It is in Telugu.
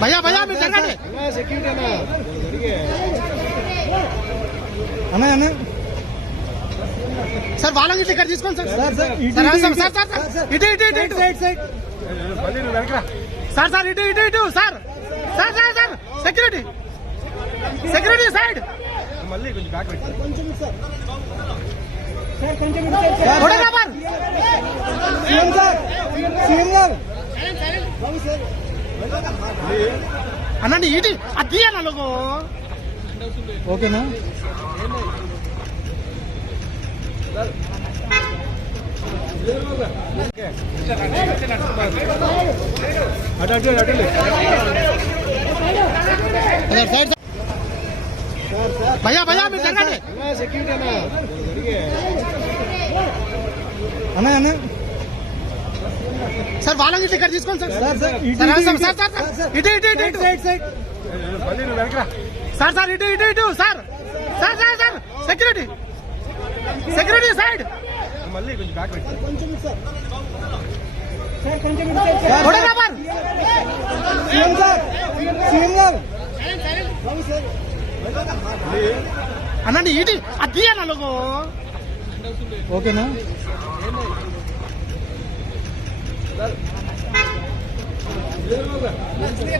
భయ్యా భయ్యా మీరు జరగండి అన్నా అన్నా సార్ వాళ్ళని ఇక్కడ తీసుకోండి సార్ ఇటు ఇటు ఇటు ఇటు సార్ సార్ ఇటు ఇటు ఇటు sir sir sir sir security security side మళ్ళీ కొంచెం బ్యాక్ పెట్టి అనండి ఇటు అది అన్న లోగో ఓకేనా భయ్యా భయ్యా మీరు జరగండి అన్నా అన్నా సార్ వాళ్ళని ఇక్కడ తీసుకోండి సార్ ఇటు ఇటు ఇటు ఇటు సార్ సార్ ఇటు ఇటు ఇటు sir sir sir sir security security side మళ్ళీ కొంచెం బ్యాక్ పెట్టి అనండి ఇటు అది అన్న లోగో ఓకేనా